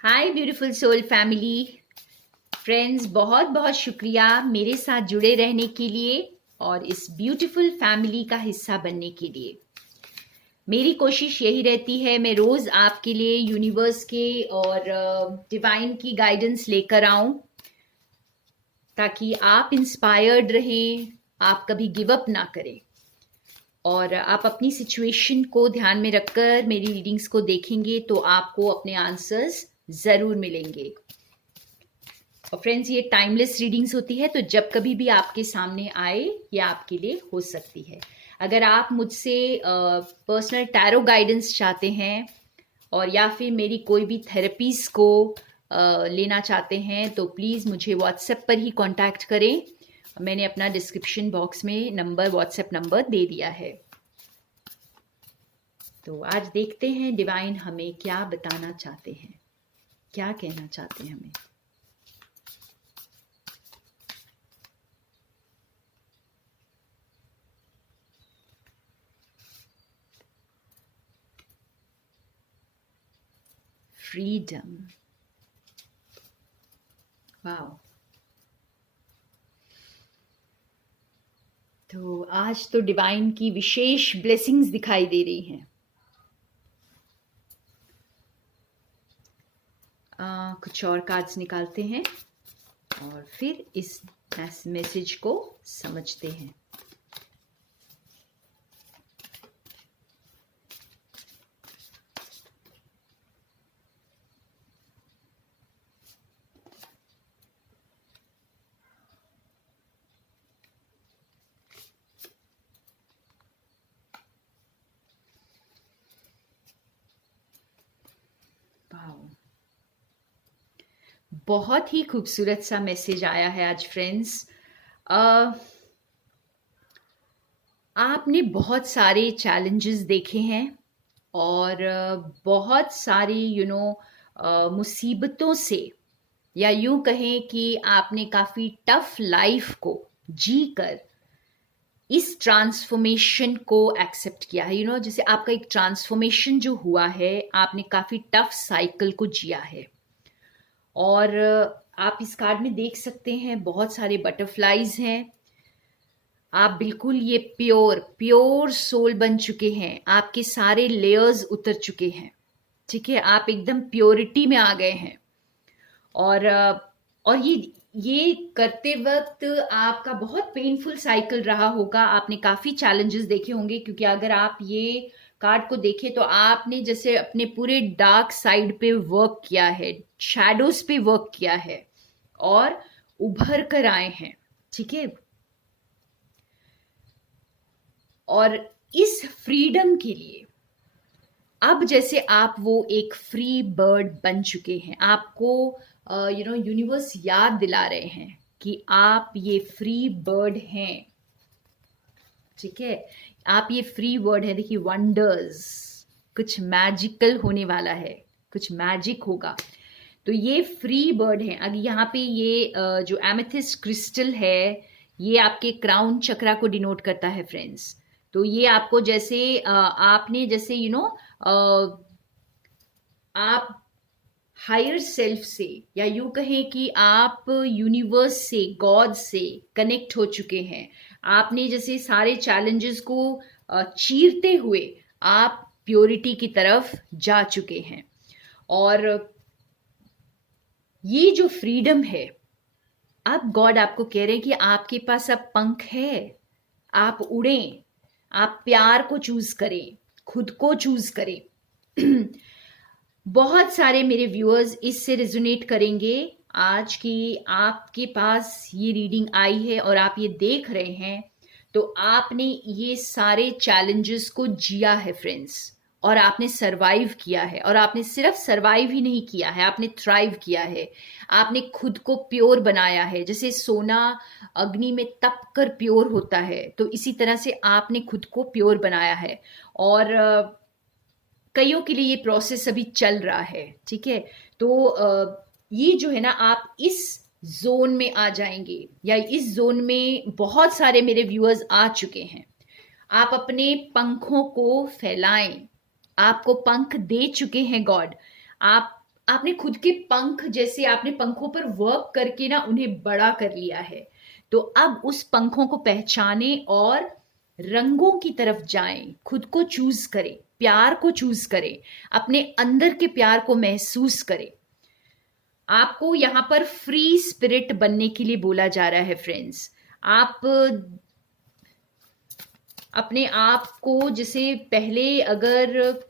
हाय beautiful soul family friends, बहुत बहुत शुक्रिया मेरे साथ जुड़े रहने के लिए और इस ब्यूटीफुल फैमिली का हिस्सा बनने के लिए। मेरी कोशिश यही रहती है, मैं रोज़ आपके लिए यूनिवर्स के और डिवाइन की गाइडेंस लेकर आऊं ताकि आप इंस्पायर्ड रहें, आप कभी गिव अप ना करें और आप अपनी सिचुएशन को ध्यान में रखकर मेरी रीडिंग्स को देखेंगे तो आपको अपने आंसर्स ज़रूर मिलेंगे। और फ्रेंड्स, ये टाइमलेस रीडिंग्स होती है, तो जब कभी भी आपके सामने आए ये आपके लिए हो सकती है। अगर आप मुझसे पर्सनल टैरो गाइडेंस चाहते हैं और या फिर मेरी कोई भी थेरेपीज को लेना चाहते हैं तो प्लीज़ मुझे व्हाट्सएप पर ही कांटेक्ट करें। मैंने अपना डिस्क्रिप्शन बॉक्स में व्हाट्सएप नंबर दे दिया है। तो आज देखते हैं डिवाइन हमें क्या बताना चाहते हैं, क्या कहना चाहते हैं हमें। Freedom, wow. तो आज तो डिवाइन की विशेष ब्लेसिंग्स दिखाई दे रही हैं। कुछ और कार्ड्स निकालते हैं और फिर इस मैसेज को समझते हैं। बहुत ही खूबसूरत सा मैसेज आया है आज फ्रेंड्स। आपने बहुत सारे चैलेंजेस देखे हैं और बहुत सारी मुसीबतों से, या यूं कहें कि आपने काफ़ी टफ लाइफ को जी कर इस ट्रांसफॉर्मेशन को एक्सेप्ट किया है। जैसे आपका एक ट्रांसफॉर्मेशन जो हुआ है, आपने काफ़ी टफ साइकिल को जिया है। और आप इस कार्ड में देख सकते हैं बहुत सारे बटरफ्लाईज हैं। आप बिल्कुल ये प्योर सोल बन चुके हैं, आपके सारे लेयर्स उतर चुके हैं, ठीक है। आप एकदम प्योरिटी में आ गए हैं और ये करते वक्त आपका बहुत पेनफुल साइकिल रहा होगा। आपने काफ़ी चैलेंजेस देखे होंगे, क्योंकि अगर आप ये कार्ड को देखें तो आपने जैसे अपने पूरे डार्क साइड पे वर्क किया है, शैडोज पे वर्क किया है और उभर कर आए हैं, ठीक है। और इस फ्रीडम के लिए अब जैसे आप वो एक फ्री बर्ड बन चुके हैं, आपको यूनिवर्स याद दिला रहे हैं कि आप ये फ्री बर्ड हैं, ठीक है। आप ये फ्री बर्ड है। देखिए, वंडर्स, कुछ मैजिकल होने वाला है, कुछ मैजिक होगा। तो ये फ्री बर्ड है। अगर यहाँ पे ये जो एमेथिस्ट क्रिस्टल है, ये आपके क्राउन चक्रा को डिनोट करता है फ्रेंड्स। तो ये आपको जैसे आपने जैसे आप हायर सेल्फ से, या यूं कहें कि आप यूनिवर्स से, गॉड से कनेक्ट हो चुके हैं। आपने जैसे सारे चैलेंजेस को चीरते हुए आप प्योरिटी की तरफ जा चुके हैं। और ये जो फ्रीडम है, अब गॉड आपको कह रहे हैं कि आपके पास अब पंख है, आप उड़ें, आप प्यार को चूज करें, खुद को चूज करें। बहुत सारे मेरे व्यूअर्स इससे रेजोनेट करेंगे आज कि आपके पास ये रीडिंग आई है और आप ये देख रहे हैं, तो आपने ये सारे चैलेंजेस को जिया है फ्रेंड्स, और आपने सरवाइव किया है। और आपने सिर्फ सरवाइव ही नहीं किया है, आपने थ्राइव किया है। आपने खुद को प्योर बनाया है। जैसे सोना अग्नि में तप कर प्योर होता है, तो इसी तरह से आपने खुद को प्योर बनाया है। और कईयों के लिए ये प्रोसेस अभी चल रहा है, ठीक है। तो ये जो है ना, आप इस जोन में आ जाएंगे, या इस जोन में बहुत सारे मेरे व्यूअर्स आ चुके हैं। आप अपने पंखों को फैलाएं, आपको पंख दे चुके हैं गॉड। आप आपने खुद के पंख, जैसे आपने पंखों पर वर्क करके ना उन्हें बड़ा कर लिया है। तो अब उस पंखों को पहचाने और रंगों की तरफ जाएं, खुद को चूज करें, प्यार को चूज करें, अपने अंदर के प्यार को महसूस करें। आपको यहाँ पर फ्री स्पिरिट बनने के लिए बोला जा रहा है फ्रेंड्स। आप अपने आप को, जैसे पहले अगर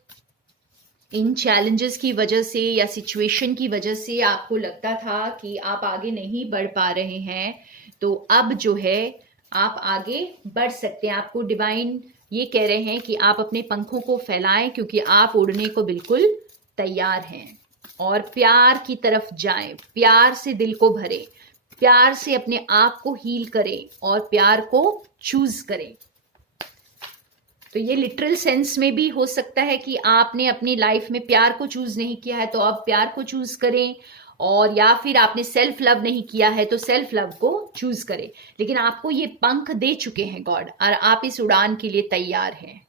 इन चैलेंजेस की वजह से या सिचुएशन की वजह से आपको लगता था कि आप आगे नहीं बढ़ पा रहे हैं, तो अब जो है आप आगे बढ़ सकते हैं। आपको डिवाइन ये कह रहे हैं कि आप अपने पंखों को फैलाएं, क्योंकि आप उड़ने को बिल्कुल तैयार हैं। और प्यार की तरफ जाएं, प्यार से दिल को भरें, प्यार से अपने आप को हील करें और प्यार को चूज करें। तो ये लिटरल सेंस में भी हो सकता है कि आपने अपनी लाइफ में प्यार को चूज नहीं किया है, तो अब प्यार को चूज करें। और या फिर आपने सेल्फ लव नहीं किया है, तो सेल्फ लव को चूज करें। लेकिन आपको ये पंख दे चुके हैं गॉड, और आप इस उड़ान के लिए तैयार हैं।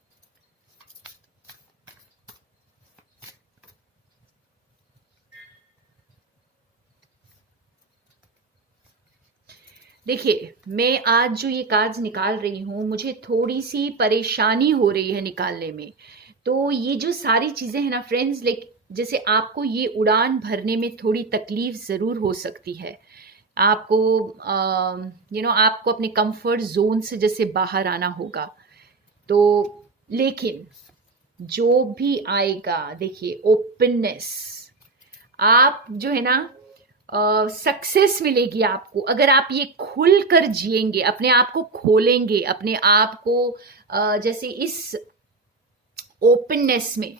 देखिए, मैं आज जो ये कार्ड्स निकाल रही हूँ, मुझे थोड़ी सी परेशानी हो रही है निकालने में। तो ये जो सारी चीजें हैं ना फ्रेंड्स, जैसे आपको ये उड़ान भरने में थोड़ी तकलीफ जरूर हो सकती है। आपको आपको अपने कंफर्ट जोन से जैसे बाहर आना होगा। तो लेकिन जो भी आएगा, देखिए, ओपननेस, आप जो है ना सक्सेस मिलेगी आपको अगर आप ये खुल कर जिएंगे, अपने आप को खोलेंगे, अपने आप को जैसे इस ओपननेस में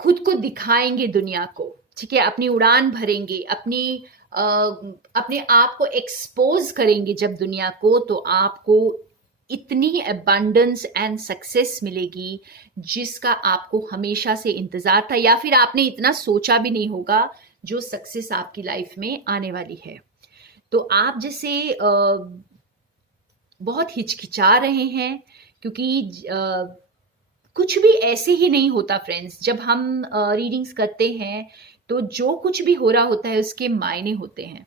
खुद को दिखाएंगे दुनिया को। ठीक है, अपनी उड़ान भरेंगे, अपने आप को एक्सपोज करेंगे जब दुनिया को, तो आपको इतनी अबंडेंस एंड सक्सेस मिलेगी जिसका आपको हमेशा से इंतजार था, या फिर आपने इतना सोचा भी नहीं होगा जो सक्सेस आपकी लाइफ में आने वाली है। तो आप जैसे बहुत हिचकिचा रहे हैं, क्योंकि कुछ भी ऐसे ही नहीं होता फ्रेंड्स। जब हम रीडिंग्स करते हैं तो जो कुछ भी हो रहा होता है उसके मायने होते हैं।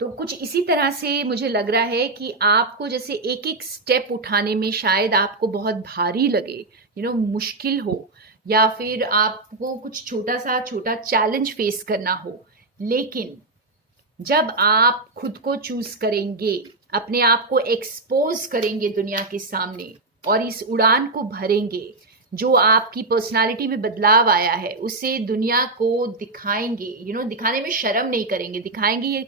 तो कुछ इसी तरह से मुझे लग रहा है कि आपको जैसे एक एक स्टेप उठाने में शायद आपको बहुत भारी लगे, मुश्किल हो, या फिर आपको कुछ छोटा चैलेंज फेस करना हो। लेकिन जब आप खुद को चूज करेंगे, अपने आप को एक्सपोज करेंगे दुनिया के सामने और इस उड़ान को भरेंगे, जो आपकी पर्सनालिटी में बदलाव आया है उसे दुनिया को दिखाएंगे। दिखाने में शर्म नहीं करेंगे, दिखाएंगे। ये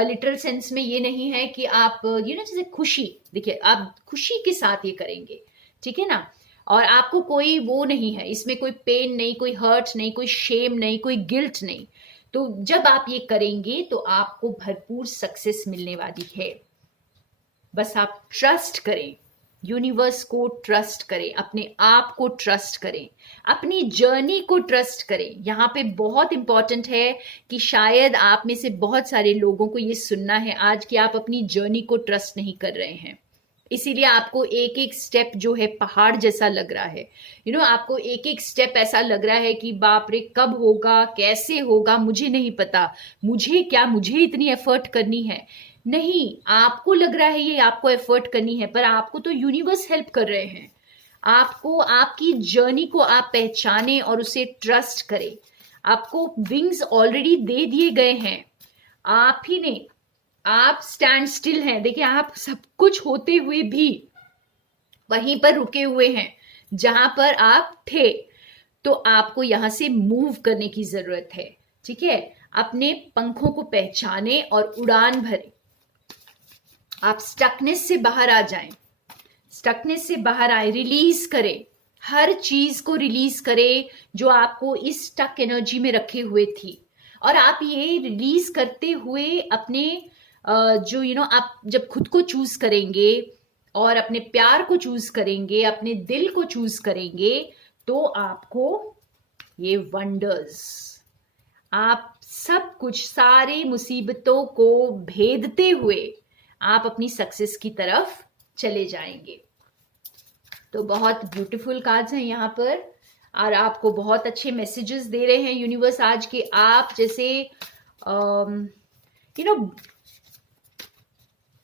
लिटरल सेंस में ये नहीं है कि आप जैसे खुशी, देखिए, आप खुशी के साथ ये करेंगे, ठीक है ना। और आपको कोई वो नहीं है, इसमें कोई पेन नहीं, कोई हर्ट नहीं, कोई शेम नहीं, कोई गिल्ट नहीं। तो जब आप ये करेंगे तो आपको भरपूर सक्सेस मिलने वाली है। बस आप ट्रस्ट करें, यूनिवर्स को ट्रस्ट करें, अपने आप को ट्रस्ट करें, अपनी जर्नी को ट्रस्ट करें। यहाँ पे बहुत इंपॉर्टेंट है कि शायद आप में से बहुत सारे लोगों को ये सुनना है आज कि आप अपनी जर्नी को ट्रस्ट नहीं कर रहे हैं। इसीलिए आपको एक एक स्टेप जो है पहाड़ जैसा लग रहा है। आपको एक एक स्टेप ऐसा लग रहा है कि बाप रे, कब होगा, कैसे होगा, मुझे नहीं पता, मुझे इतनी एफर्ट करनी है। नहीं, आपको लग रहा है ये आपको एफर्ट करनी है, पर आपको तो यूनिवर्स हेल्प कर रहे हैं। आपको आपकी जर्नी को आप पहचाने और उसे ट्रस्ट करें। आपको विंग्स ऑलरेडी दे दिए गए हैं, आप ही ने, आप स्टैंड स्टिल हैं। देखिए, आप सब कुछ होते हुए भी वहीं पर रुके हुए हैं जहां पर आप थे। तो आपको यहां से मूव करने की जरूरत है। ठीक है, अपने पंखों को पहचाने और उड़ान भरें। आप स्टकनेस से बाहर आ जाएं, स्टकनेस से बाहर आए, रिलीज करें, हर चीज को रिलीज करें जो आपको इस स्टक एनर्जी में रखे हुए थी। और आप ये रिलीज करते हुए अपने आप जब खुद को चूज करेंगे और अपने प्यार को चूज करेंगे, अपने दिल को चूज करेंगे, तो आपको ये वंडर्स, आप सब कुछ, सारी मुसीबतों को भेदते हुए आप अपनी सक्सेस की तरफ चले जाएंगे। तो बहुत ब्यूटीफुल कार्ड्स हैं यहाँ पर। और आपको बहुत अच्छे मैसेजेस दे रहे हैं यूनिवर्स आज के। आप जैसे यू नो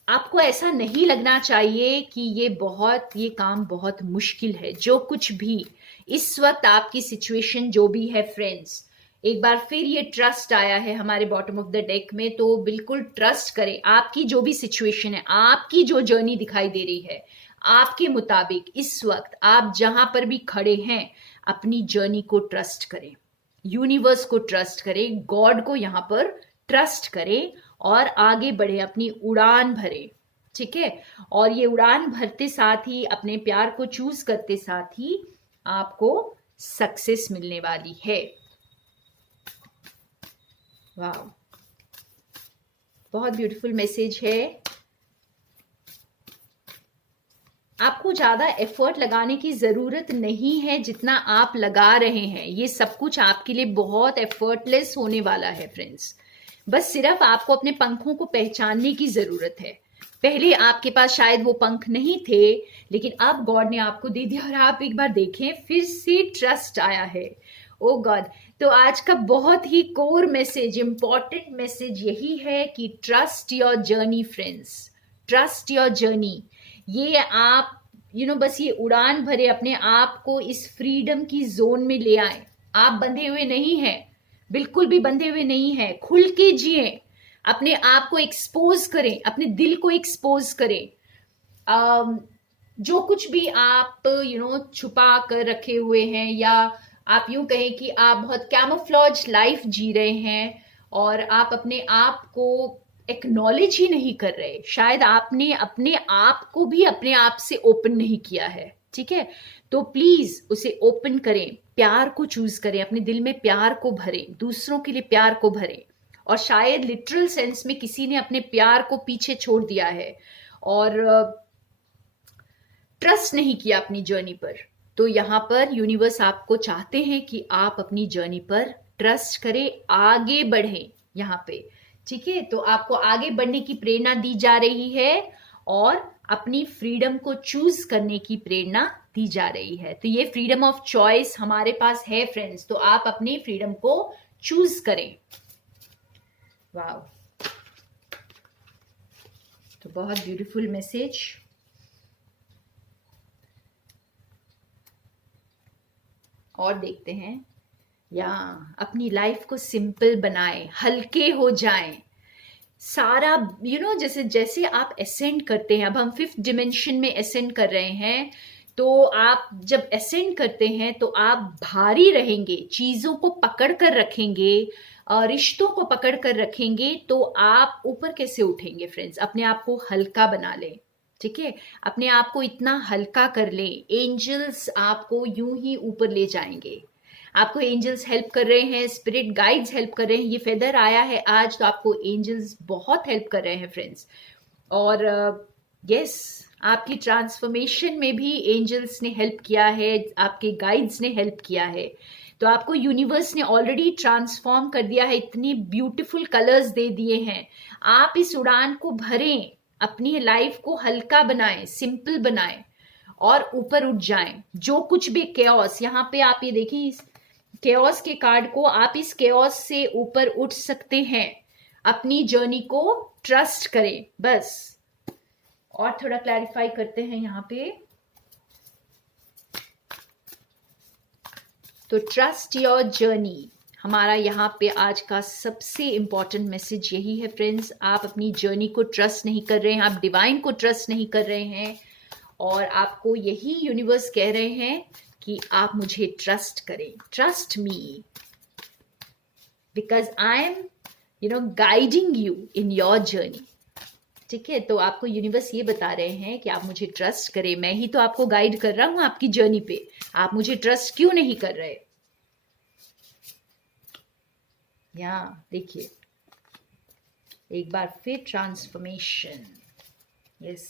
आपको ऐसा नहीं लगना चाहिए कि ये काम बहुत मुश्किल है। जो कुछ भी इस वक्त आपकी सिचुएशन जो भी है फ्रेंड्स, एक बार फिर ये ट्रस्ट आया है हमारे बॉटम ऑफ द डेक में, तो बिल्कुल ट्रस्ट करें। आपकी जो भी सिचुएशन है, आपकी जो जर्नी दिखाई दे रही है, आपके मुताबिक इस वक्त आप जहां पर भी खड़े हैं, अपनी जर्नी को ट्रस्ट करें, यूनिवर्स को ट्रस्ट करें, गॉड को यहाँ पर ट्रस्ट करें और आगे बढ़े, अपनी उड़ान भरे। ठीक है, और ये उड़ान भरते साथ ही, अपने प्यार को चूज करते साथ ही आपको सक्सेस मिलने वाली है। वाह, बहुत ब्यूटीफुल मैसेज है। आपको ज्यादा एफर्ट लगाने की जरूरत नहीं है जितना आप लगा रहे हैं। ये सब कुछ आपके लिए बहुत एफर्टलेस होने वाला है फ्रेंड्स। बस सिर्फ आपको अपने पंखों को पहचानने की जरूरत है। पहले आपके पास शायद वो पंख नहीं थे, लेकिन अब गॉड ने आपको दे दिया। और आप एक बार देखें, फिर से ट्रस्ट आया है। ओ गॉड, तो आज का बहुत ही कोर मैसेज, इंपॉर्टेंट मैसेज यही है कि trust your journey friends, trust your journey. ये आप बस ये उड़ान भरे, अपने आप को इस फ्रीडम की जोन में ले आए। आप बंधे हुए नहीं हैं, बिल्कुल भी बंधे हुए नहीं हैं। खुल के जिए, अपने आप को एक्सपोज करें, अपने दिल को एक्सपोज करें। जो कुछ भी आप छुपा कर रखे हुए हैं, या आप यूं कहें कि आप बहुत कैमोफ्लेज लाइफ जी रहे हैं और आप अपने आप को एक्नॉलेज ही नहीं कर रहे। शायद आपने अपने आप को भी अपने आप से ओपन नहीं किया है। ठीक है, तो प्लीज उसे ओपन करें, प्यार को चूज करें, अपने दिल में प्यार को भरें, दूसरों के लिए प्यार को भरें। और शायद लिटरल सेंस में किसी ने अपने प्यार को पीछे छोड़ दिया है और ट्रस्ट नहीं किया अपनी जर्नी पर। तो यहाँ पर यूनिवर्स आपको चाहते हैं कि आप अपनी जर्नी पर ट्रस्ट करें, आगे बढ़ें यहाँ पे। ठीक है, तो आपको आगे बढ़ने की प्रेरणा दी जा रही है और अपनी फ्रीडम को चूज करने की प्रेरणा दी जा रही है। तो ये फ्रीडम ऑफ चॉइस हमारे पास है फ्रेंड्स, तो आप अपनी फ्रीडम को चूज करें। वाओ, तो बहुत ब्यूटीफुल मैसेज। और देखते हैं, या अपनी लाइफ को सिंपल बनाएं, हल्के हो जाएं। सारा जैसे जैसे आप असेंड करते हैं, अब हम 5th डिमेंशन में असेंड कर रहे हैं, तो आप जब असेंड करते हैं तो आप भारी रहेंगे, चीजों को पकड़ कर रखेंगे, रिश्तों को पकड़ कर रखेंगे, तो आप ऊपर कैसे उठेंगे फ्रेंड्स? अपने आप को हल्का बना लें। ठीक है, अपने आप को इतना हल्का कर लें, एंजल्स आपको यूं ही ऊपर ले जाएंगे। आपको एंजल्स हेल्प कर रहे हैं, स्पिरिट गाइड्स हेल्प कर रहे हैं। ये फेदर आया है आज, तो आपको एंजल्स बहुत हेल्प कर रहे हैं फ्रेंड्स। और यस, आपकी ट्रांसफॉर्मेशन में भी एंजल्स ने हेल्प किया है, आपके गाइड्स ने हेल्प किया है। तो आपको यूनिवर्स ने ऑलरेडी ट्रांसफॉर्म कर दिया है, इतने ब्यूटीफुल कलर्स दे दिए हैं। आप इस उड़ान को भरें, अपनी लाइफ को हल्का बनाएं, सिंपल बनाएं और ऊपर उठ जाएं। जो कुछ भी केओस, यहाँ पे आप ये देखिए केओस के कार्ड को, आप इस केओस से ऊपर उठ सकते हैं। अपनी जर्नी को ट्रस्ट करें बस। और थोड़ा क्लैरिफाई करते हैं यहाँ पे, तो ट्रस्ट योर जर्नी हमारा यहाँ पे आज का सबसे इंपॉर्टेंट मैसेज यही है फ्रेंड्स। आप अपनी जर्नी को ट्रस्ट नहीं कर रहे हैं, आप डिवाइन को ट्रस्ट नहीं कर रहे हैं, और आपको यही यूनिवर्स कह रहे हैं कि आप मुझे ट्रस्ट करें, trust me, because I am guiding you in your journey. ठीक है, तो आपको यूनिवर्स ये बता रहे हैं कि आप मुझे ट्रस्ट करें। मैं ही तो आपको गाइड कर रहा हूं आपकी जर्नी पे, आप मुझे ट्रस्ट क्यों नहीं कर रहे? यहाँ देखिए एक बार फिर ट्रांसफॉर्मेशन। यस,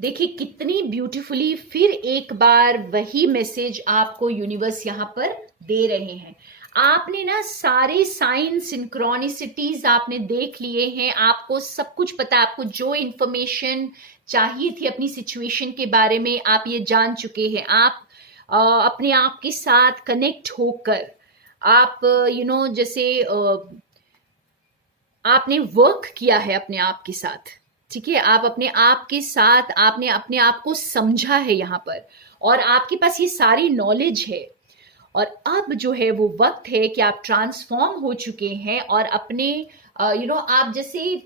देखिए कितनी ब्यूटीफुली फिर एक बार वही मैसेज आपको यूनिवर्स यहाँ पर दे रहे हैं। आपने ना सारे साइन सिंक्रोनिसिटीज आपने देख लिए हैं, आपको सब कुछ पता है, आपको जो इंफॉर्मेशन चाहिए थी अपनी सिचुएशन के बारे में आप ये जान चुके हैं। आप अपने आप के साथ कनेक्ट होकर आप जैसे आपने वर्क किया है अपने आप के साथ, ठीक है, आप अपने आप के साथ आपने अपने आप को समझा है यहाँ पर, और आपके पास ये सारी नॉलेज है। और अब जो है वो वक्त है कि आप ट्रांसफॉर्म हो चुके हैं और अपने आप जैसे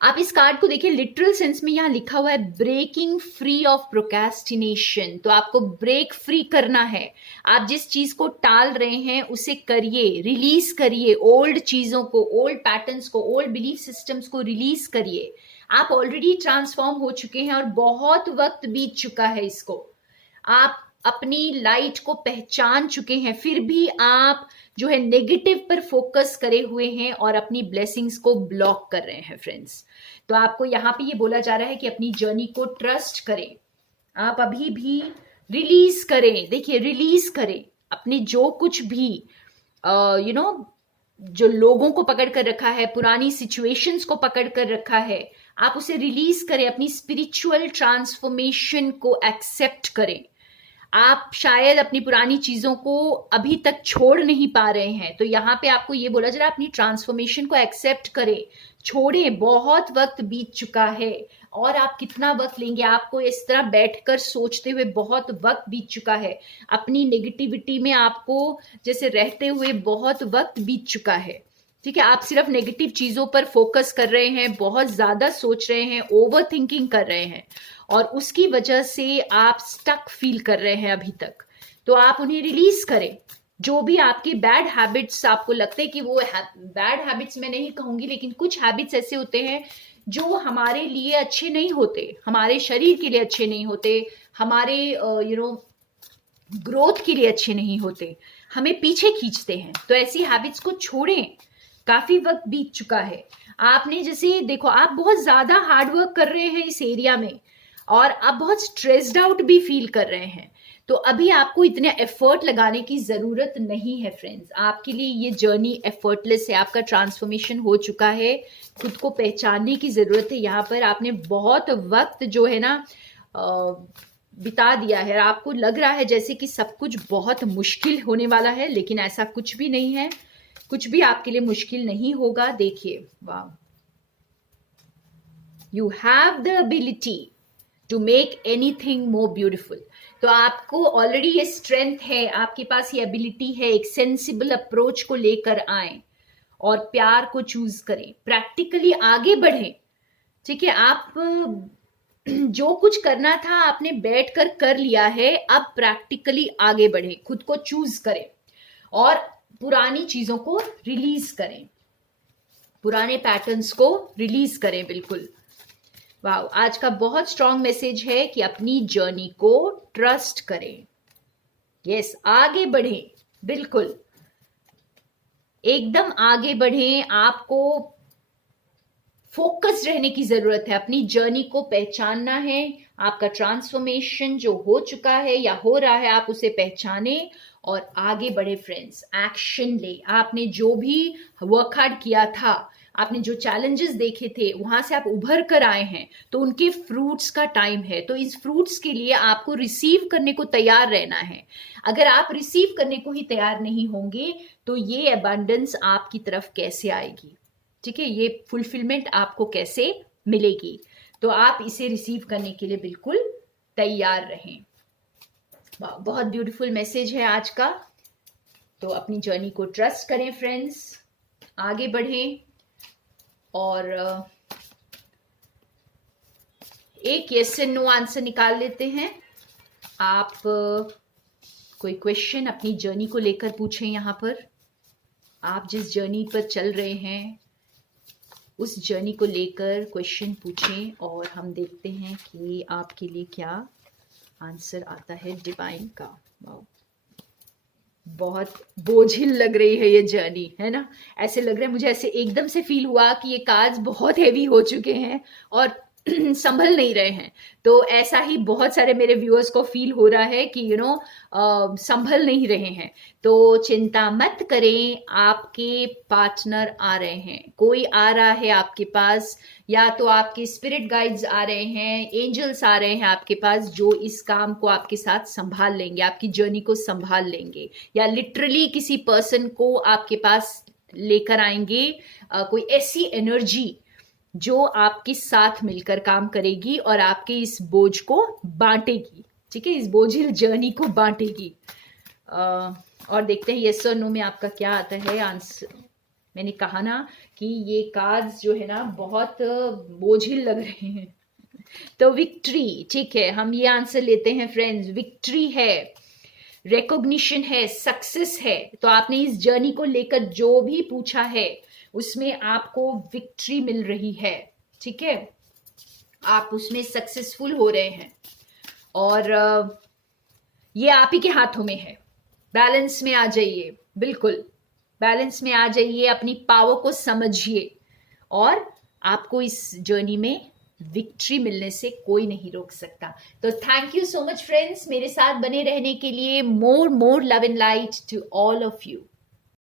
आप इस कार्ड को देखिए, लिटरल सेंस में यहाँ लिखा हुआ है ब्रेकिंग फ्री ऑफ प्रोक्रेस्टिनेशन। तो आपको ब्रेक फ्री करना है, आप जिस चीज को टाल रहे हैं उसे करिए, रिलीज करिए, ओल्ड चीजों को, ओल्ड पैटर्न्स को, ओल्ड बिलीफ सिस्टम्स को रिलीज करिए। आप ऑलरेडी ट्रांसफॉर्म हो चुके हैं और बहुत वक्त बीत चुका है इसको, आप अपनी लाइट को पहचान चुके हैं, फिर भी आप जो है नेगेटिव पर फोकस करे हुए हैं और अपनी ब्लेसिंग्स को ब्लॉक कर रहे हैं फ्रेंड्स। तो आपको यहाँ पे ये बोला जा रहा है कि अपनी जर्नी को ट्रस्ट करें, आप अभी भी रिलीज करें। देखिए, रिलीज करें अपने जो कुछ भी जो लोगों को पकड़ कर रखा है, पुरानी सिचुएशंस को पकड़ कर रखा है, आप उसे रिलीज करें, अपनी स्पिरिचुअल ट्रांसफॉर्मेशन को एक्सेप्ट करें। आप शायद अपनी पुरानी चीजों को अभी तक छोड़ नहीं पा रहे हैं, तो यहाँ पे आपको ये बोला जा रहा है अपनी ट्रांसफॉर्मेशन को एक्सेप्ट करें, छोड़ें, बहुत वक्त बीत चुका है। और आप कितना वक्त लेंगे, आपको इस तरह बैठकर सोचते हुए बहुत वक्त बीत चुका है, अपनी नेगेटिविटी में आपको जैसे रहते हुए बहुत वक्त बीत चुका है, ठीक है। आप सिर्फ नेगेटिव चीजों पर फोकस कर रहे हैं, बहुत ज्यादा सोच रहे हैं, ओवर थिंकिंग कर रहे हैं, और उसकी वजह से आप स्टक फील कर रहे हैं अभी तक। तो आप उन्हें रिलीज करें। जो भी आपके बैड हैबिट्स आपको लगते हैं कि वो बैड हैबिट्स मैं नहीं कहूंगी, लेकिन कुछ हैबिट्स ऐसे होते हैं जो हमारे लिए अच्छे नहीं होते, हमारे शरीर के लिए अच्छे नहीं होते, हमारे ग्रोथ के लिए अच्छे नहीं होते, हमें पीछे खींचते हैं। तो ऐसी हैबिट्स को छोड़ें, काफी वक्त बीत चुका है। आपने जैसे देखो, आप बहुत ज्यादा हार्ड वर्क कर रहे हैं इस एरिया में और आप बहुत स्ट्रेस्ड आउट भी फील कर रहे हैं, तो अभी आपको इतने एफर्ट लगाने की जरूरत नहीं है फ्रेंड्स। आपके लिए ये जर्नी एफर्टलेस है, आपका ट्रांसफॉर्मेशन हो चुका है, खुद को पहचानने की जरूरत है। यहाँ पर आपने बहुत वक्त जो है ना बिता दिया है, आपको लग रहा है जैसे कि सब कुछ बहुत मुश्किल होने वाला है, लेकिन ऐसा कुछ भी नहीं है, कुछ भी आपके लिए मुश्किल नहीं होगा। देखिए, वाह, you have the ability to make anything more beautiful. तो आपको ऑलरेडी ये स्ट्रेंथ है, आपके पास ये एबिलिटी है, एक सेंसिबल अप्रोच को लेकर आए और प्यार को चूज करें, प्रैक्टिकली आगे बढ़ें, ठीक है। आप जो कुछ करना था आपने बैठकर कर लिया है, अब प्रैक्टिकली आगे बढ़ें, खुद को चूज करें और पुरानी चीजों को रिलीज करें, पुराने पैटर्न्स को रिलीज करें। बिल्कुल, वाह, आज का बहुत स्ट्रॉन्ग मैसेज है कि अपनी जर्नी को ट्रस्ट करें, यस, आगे बढ़ें, बिल्कुल एकदम आगे बढ़ें। आपको फोकस रहने की जरूरत है, अपनी जर्नी को पहचानना है, आपका ट्रांसफॉर्मेशन जो हो चुका है या हो रहा है आप उसे पहचाने और आगे बढ़े फ्रेंड्स, एक्शन ले। आपने जो भी वर्क हार्ड किया था, आपने जो चैलेंजेस देखे थे, वहां से आप उभर कर आए हैं, तो उनके फ्रूट्स का टाइम है। तो इस फ्रूट्स के लिए आपको रिसीव करने को तैयार रहना है। अगर आप रिसीव करने को ही तैयार नहीं होंगे तो ये अबंडेंस आपकी तरफ कैसे आएगी, ठीक है, ये फुलफिलमेंट आपको कैसे मिलेगी। तो आप इसे रिसीव करने के लिए बिल्कुल तैयार रहें। बहुत ब्यूटीफुल मैसेज है आज का। तो अपनी जर्नी को ट्रस्ट करें फ्रेंड्स, आगे बढ़ें और एक यस एंड नो आंसर निकाल लेते हैं। आप कोई क्वेश्चन अपनी जर्नी को लेकर पूछें। यहाँ पर आप जिस जर्नी पर चल रहे हैं उस जर्नी को लेकर क्वेश्चन पूछें और हम देखते हैं कि आपके लिए क्या आंसर आता है डिवाइन का। वाओ, बहुत बोझिल लग रही है ये जर्नी, है ना। ऐसे लग रहा है मुझे, ऐसे एकदम से फील हुआ कि ये कार्ड्स बहुत हेवी हो चुके हैं और संभल नहीं रहे हैं। तो ऐसा ही बहुत सारे मेरे व्यूअर्स को फील हो रहा है कि संभल नहीं रहे हैं। तो चिंता मत करें, आपके पार्टनर आ रहे हैं, कोई आ रहा है आपके पास, या तो आपके स्पिरिट गाइड्स आ रहे हैं, एंजल्स आ रहे हैं आपके पास, जो इस काम को आपके साथ संभाल लेंगे, आपकी जर्नी को संभाल लेंगे, या लिटरली किसी पर्सन को आपके पास लेकर आएंगे। कोई ऐसी एनर्जी जो आपके साथ मिलकर काम करेगी और आपके इस बोझ को बांटेगी, ठीक है, इस बोझिल जर्नी को बांटेगी। और देखते हैं यस और नो में आपका क्या आता है आंसर। मैंने कहा ना कि ये कार्ड्स जो है ना बहुत बोझिल लग रहे हैं। तो विक्ट्री, ठीक है, हम ये आंसर लेते हैं फ्रेंड्स। विक्ट्री है, रिकॉग्निशन है, सक्सेस है। तो आपने इस जर्नी को लेकर जो भी पूछा है उसमें आपको विक्ट्री मिल रही है, ठीक है, आप उसमें सक्सेसफुल हो रहे हैं और ये आप ही के हाथों में है। बैलेंस में आ जाइए, बिल्कुल बैलेंस में आ जाइए, अपनी पावर को समझिए और आपको इस जर्नी में विक्ट्री मिलने से कोई नहीं रोक सकता। तो thank you so much friends, मेरे साथ बने रहने के लिए। More love and light to all of you.